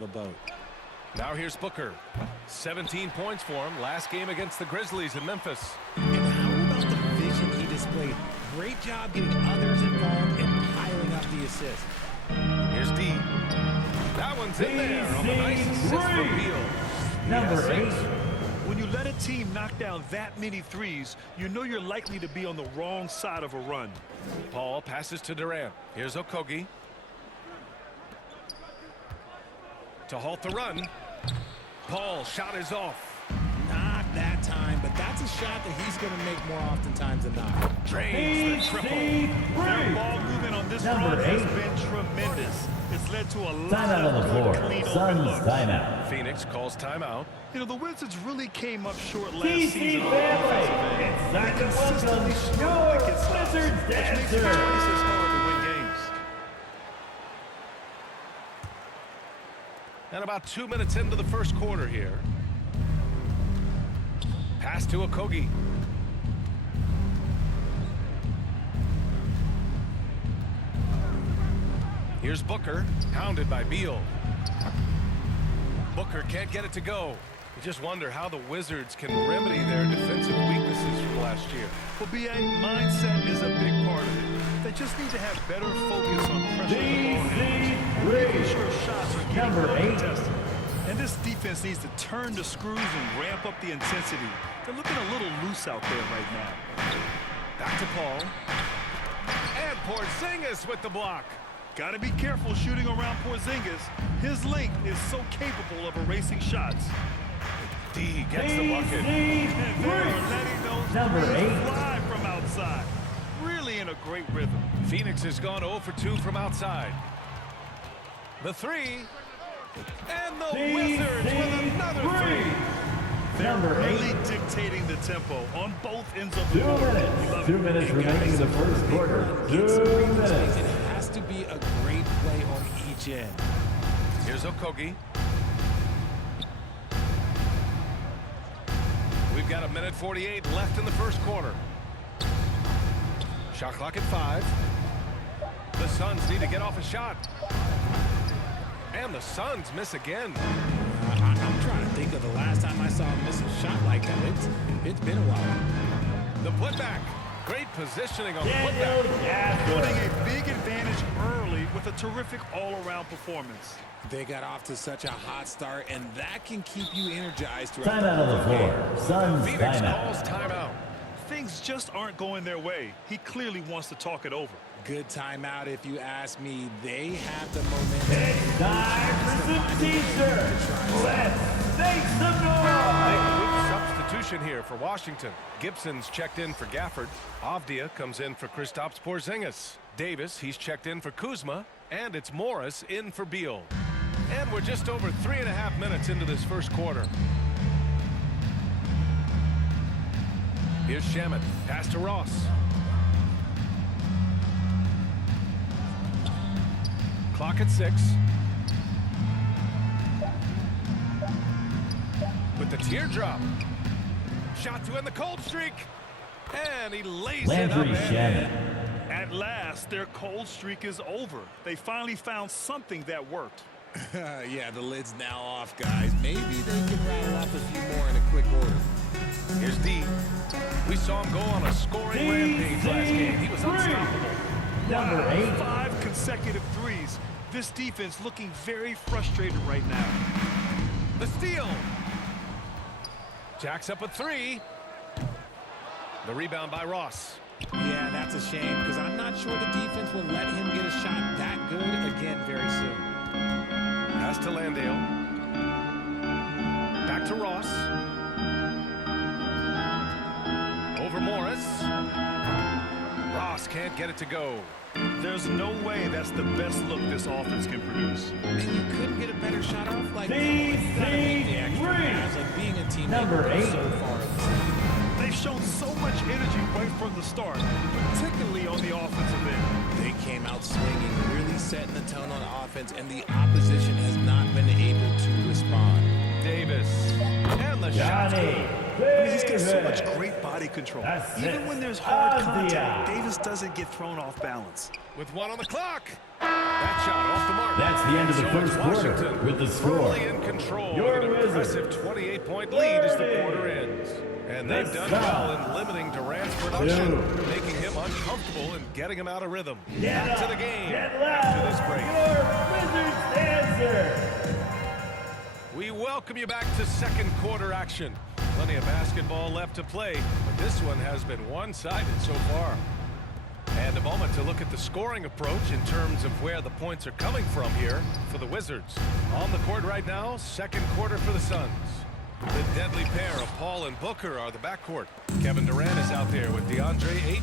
the boat. Now here's Booker. 17 points for him last game against the Grizzlies in Memphis. And how about the vision he displayed? Great job getting others involved and piling up the assist. Here's D. That one's in there on the nice assist for Beal. Number 8. When you let a team knock down that many threes, you know you're likely to be on the wrong side of a run. Paul passes to Durant. Here's Okogie. To halt the run. Paul, shot is off. Not that time, but that's a shot that he's going to make more oftentimes than not. Drains the triple. Their ball movement on this run has been tremendous. It's led to a lot Timeout on the of floor. clean open Suns looks. timeout. Phoenix calls timeout. You know, the Wizards really came up short last TC season on the offensive family. end. It's They time to consistently welcome struggle to your get stops, Wizards which makes it dancer. twice as hard to win games. And about 2 minutes into the first quarter here. Pass to Okogie. Here's Booker, hounded by Beal. Booker can't get it to go. You just wonder how the Wizards can remedy their defensive weaknesses from last year. Well, B.A., mindset is a big part of it. They just need to have better focus on pressuring the ball handlers, making sure shots are getting Number 8. contested. And this defense needs to turn the screws and ramp up the intensity. They're looking a little loose out there right now. Back to Paul. And Porzingis with the block. Got to be careful shooting around Porzingis. His length is so capable of erasing shots. D gets the bucket. And they are letting those Number threes 8. fly from outside. Really in a great rhythm. Phoenix has gone 0 for 2 from outside. The three. And the Wizards with another three. They're Number really 8. dictating the tempo on both ends of the 2 court. minutes. 2 minutes remaining in the first quarter. 2 minutes. It has to be a great play on each end. Here's Okogie. We've got 1:48 left in the first quarter. Shot clock at 5. The Suns need to get off a shot. And the Suns miss again. I'm trying to think of the last time I saw him miss a shot like that. It's been a while. The putback. Great positioning on the Daniel putback. Putting Gafford. a big advantage early with a terrific all-around performance. They got off to such a hot start, and that can keep you energized throughout Timeout on the floor. Suns Phoenix timeout. calls timeout. Things just aren't going their way. He clearly wants to talk it over. Good timeout if you ask me. They have the momentum. It's time for some T-shirts. Let's make some noise. Quick substitution here for Washington. Gibson's checked in for Gafford. Avdia comes in for Kristaps Porzingis. Davis, he's checked in for Kuzma. And it's Morris in for Beal. And we're just over 3.5 minutes into this first quarter. Here's Shamet. Pass to Ross. Clock at 6. With the teardrop. Shot to end the cold streak. And he lays Landry it up. Shamet. At last, their cold streak is over. They finally found something that worked. Yeah, the lid's now off, guys. Maybe they can rattle off a few more in a quick order. Here's D. We saw him go on a scoring rampage last game. He was unstoppable. Number 8. 5 consecutive threes. This defense looking very frustrated right now. The steal. Jacks up a 3. The rebound by Ross. Yeah, that's a shame, because I'm not sure the defense will let him get a shot that good again very soon. Pass to Landale. Back to Ross. Over Morris. Ross can't get it to go. There's no way that's the best look this offense can produce. And you couldn't get a better shot off like TC gotta make the extra Green. pass, like being a teammate Number 8. so far in the season. They've shown so much energy right from the start, particularly on the offensive end. They came out swinging, really setting the tone on offense, and the opposition has not been able to respond. Davis. And the shot. Johnny. He's got so much great body control. That's Even it. when there's hard Avdia. contact, Davis doesn't get thrown off balance. With 1 on the clock. That shot off the mark. That's the end of the So first it's quarter Washington with the score. firmly in control Your with an Wizards. impressive 28-point lead as the quarter ends. And they've done well in limiting Durant's production, making him uncomfortable and getting him out of rhythm. Back to the game after this break. Your Wizards answer. We welcome you back to second quarter action. Plenty of basketball left to play, but this one has been one-sided so far. And a moment to look at the scoring approach in terms of where the points are coming from here for the Wizards. On the court right now, second quarter for the Suns. The deadly pair of Paul and Booker are the backcourt. Kevin Durant is out there with DeAndre Ayton,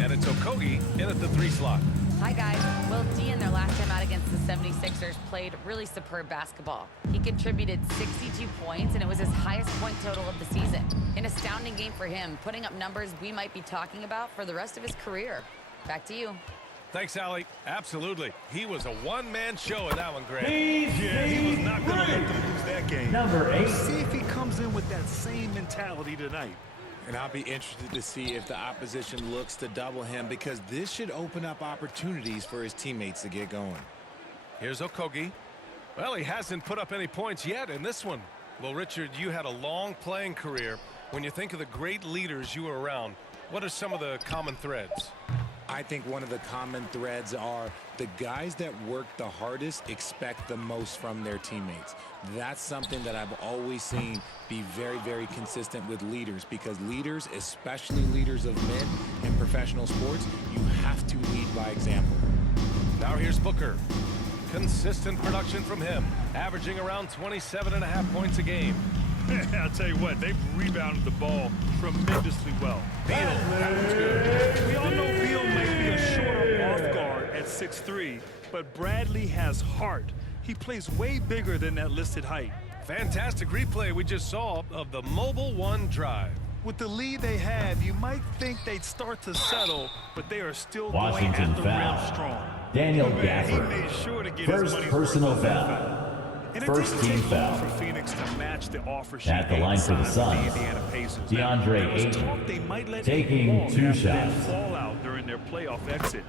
and it's Okogie in at the 3 slot. Hi, guys. Will D in their last time out against the 76ers played really superb basketball. He contributed 62 points, and it was his highest point total of the season. An astounding game for him, putting up numbers we might be talking about for the rest of his career. Back to you. Thanks, Allie. Absolutely. He was a one-man show in that one, Grant. Yeah, he was not going to let them lose that game. Number 8. See if he comes in with that same mentality tonight. And I'll be interested to see if the opposition looks to double him, because this should open up opportunities for his teammates to get going. Here's Okogie. Well, he hasn't put up any points yet in this one. Well, Richard, you had a long playing career. When you think of the great leaders you were around, what are some of the common threads? I think one of the common threads are the guys that work the hardest expect the most from their teammates. That's something that I've always seen be very, very consistent with leaders, because leaders, especially leaders of men in professional sports, you have to lead by example. Now here's Booker. Consistent production from him, averaging around 27.5 points a game. I'll tell you what, they've rebounded the ball tremendously well. Beal, that was good. We all know Beal may be a shorter off guard at 6'3", but Bradley has heart. He plays way bigger than that listed height. Fantastic replay we just saw of the Mobile One drive. With the lead they have, you might think they'd start to settle, but they are still Washington going at the rim foul. strong. Daniel He Gafford. made sure to get First his money's personal worth on that foul. And it First didn't team take long foul. for Phoenix to match the offer sheet At the they line for the signed Suns, with the Indiana Pacers. DeAndre There was Ayton talk they might let taking him walk 2 after that shots. fallout during their playoff exit.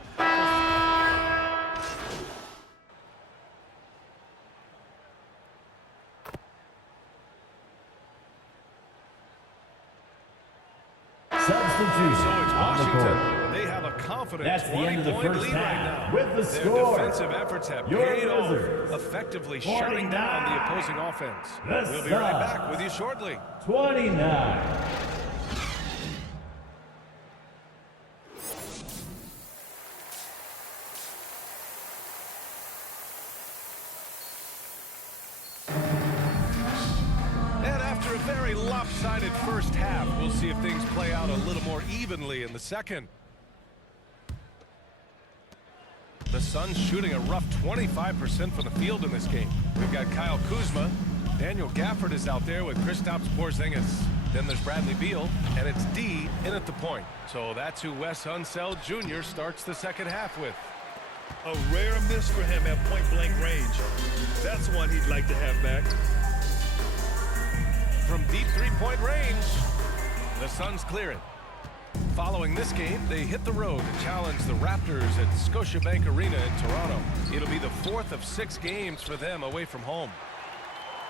Substitution So it's on the Washington. court. They have a confident That's the end of the 20-point first lead right half now. with the Their score. defensive efforts have Your paid off, Wizards. effectively shutting down the opposing offense. The We'll be right Suns. back with you shortly. 29. And after a very lopsided first half, we'll see if things play out a little more evenly in the second. The Suns shooting a rough 25% from the field in this game. We've got Kyle Kuzma. Daniel Gafford is out there with Kristaps Porzingis. Then there's Bradley Beal, and it's D in at the point. So that's who Wes Unseld Jr. starts the second half with. A rare miss for him at point-blank range. That's one he'd like to have back. From deep three-point range, the Suns clear it. Following this game, they hit the road to challenge the Raptors at Scotiabank Arena in Toronto. It'll be the 4th of 6 games for them away from home.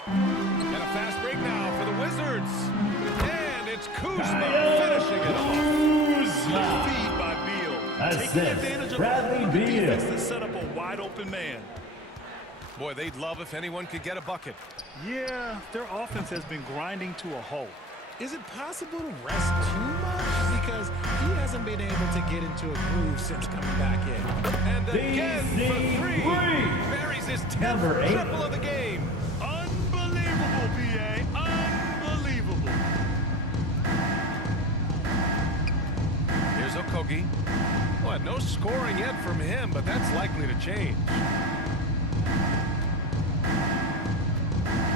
And a fast break now for the Wizards. And it's Kuzma finishing it off. Kuzma. Feed by Beal. Assist, Taking advantage of Bradley the Beal. defense to set up a wide-open man. Boy, they'd love if anyone could get a bucket. Yeah, their offense has been grinding to a halt. Is it possible to rest too much? Because he hasn't been able to get into a groove since coming back in. And again for 3. DC3. Buries his 10th Number 8. triple of the game. Unbelievable, B.A. Unbelievable. Here's Okogie. Well, no scoring yet from him, but that's likely to change.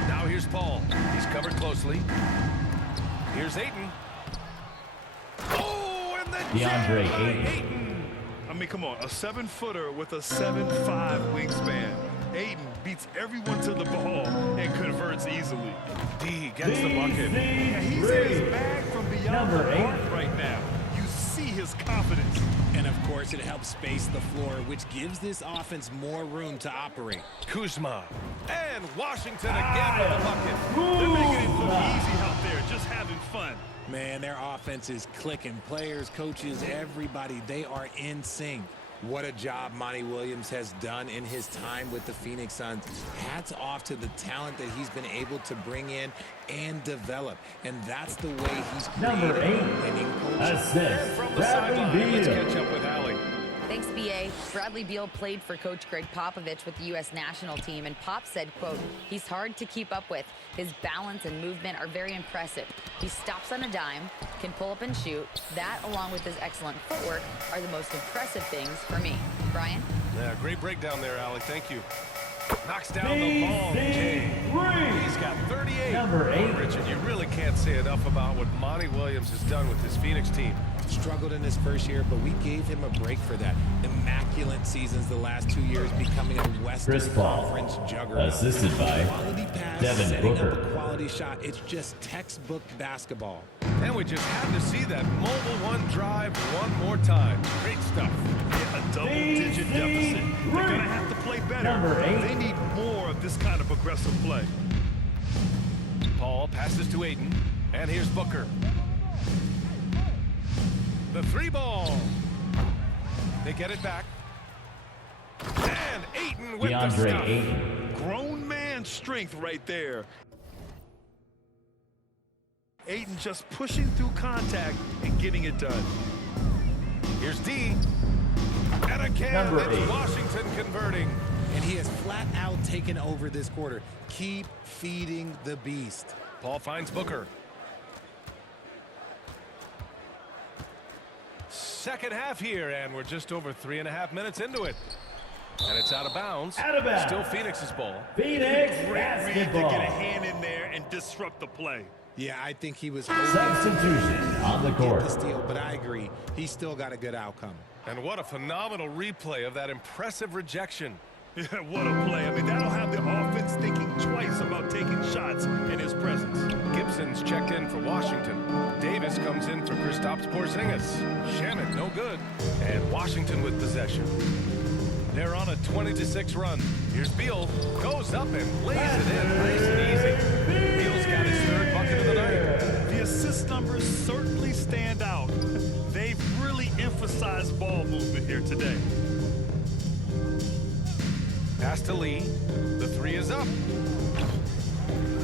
Now here's Paul. He's covered closely. Here's Ayton. Oh, and the DeAndre jam by Ayton. I mean, come on, a 7-footer with a 7'5" wingspan. Ayton beats everyone to the ball and converts easily. D gets the bucket. Yeah, he's in his bag from beyond Number the 8. arc right now. You see his confidence. And of Of course, it helps space the floor, which gives this offense more room to operate. Kuzma. And Washington again with the bucket. They're making it look easy out there, just having fun. Man, their offense is clicking. Players, coaches, everybody, they are in sync. What a job Monty Williams has done in his time with the Phoenix Suns. Hats off to the talent that he's been able to bring in and develop. And that's the way he's Number created 8, a winning culture. assist, From the Bradley sideline, let's Beal. catch up with Allie. Thanks, B.A. Bradley Beal played for Coach Greg Popovich with the U.S. national team, and Pop said, quote, he's hard to keep up with. His balance and movement are very impressive. He stops on a dime, can pull up and shoot. That, along with his excellent footwork, are the most impressive things for me. Brian? Yeah, great breakdown there, Allie. Thank you. Knocks down the ball. Jay. He's got 38. Number 8. Richard, you really can't say enough about what Monty Williams has done with his Phoenix team. Struggled in his first year, but we gave him a break for that. Immaculate seasons the last 2 years, becoming a Western Chris Paul, Conference juggernaut. assisted by Quality pass, Devin setting Booker. up a quality shot. It's just textbook basketball. And we just had to see that mobile one drive one more time. Great stuff. Yeah, a double-digit deficit. They're going to have to play better. Number 8. They need more of this kind of aggressive play. Paul passes to Ayton. And here's Booker. The three ball. They get it back. And Ayton with the DeAndre stuff. Ayton. Grown man strength right there. Ayton just pushing through contact and getting it done. Here's D. And again, Number it's 8. Washington converting. And he has flat out taken over this quarter. Keep feeding the beast. Paul finds Booker. Second half here, and we're just over 3.5 minutes into it. And it's out of bounds. Out of bounds. Still Phoenix's ball. Phoenix Great read to basketball. get a hand in there and disrupt the play. Yeah, I think he was hoping Substitution on the to get court. the steal, but I agree. He still got a good outcome. And what a phenomenal replay of that impressive rejection. Yeah, what a play. I mean, that'll have the offense thinking twice about taking shots in his presence. Gibson's checked in for Washington. Davis comes in for Kristaps Porzingis. Shannon, no good. And Washington with possession. They're on a 20-6 run. Here's Beal. Goes up and lays it in nice and easy. Beal's got his third bucket of the night. The assist numbers certainly stand out. They've really emphasized ball movement here today. Pass to Lee. The three is up.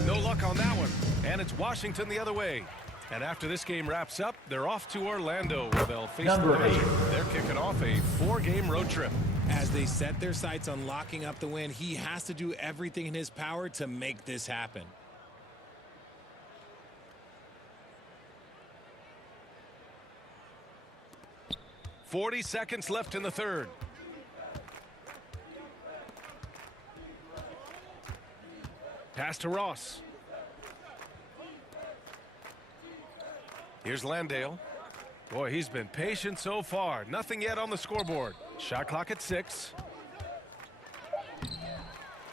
No luck on that one. And it's Washington the other way. And after this game wraps up, they're off to Orlando where they'll face Number the Magic. 8. They're kicking off a 4-game road trip. As they set their sights on locking up the win, he has to do everything in his power to make this happen. .40 seconds left in the third. Pass to Ross. Here's Landale. Boy, he's been patient so far. Nothing yet on the scoreboard. Shot clock at 6.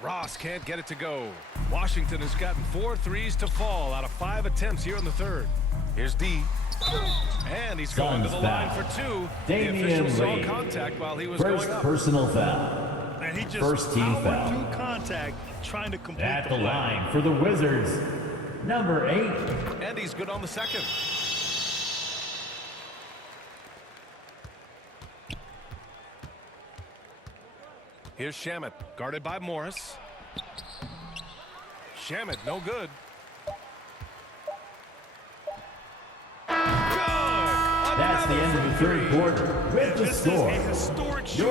Ross can't get it to go. Washington has gotten 4 threes to fall out of 5 attempts here in the third. Here's D. And he's going to the line Suns for 2. Damian The official saw Lee. contact while he was First going up. personal foul. And he just First team powered foul. through contact, trying to complete At the play. line for the Wizards. Number 8. And he's good on the second. Here's Shamet, guarded by Morris. Shamet, no good. Good! That's the end of the third quarter with the This is score. a historic shooting.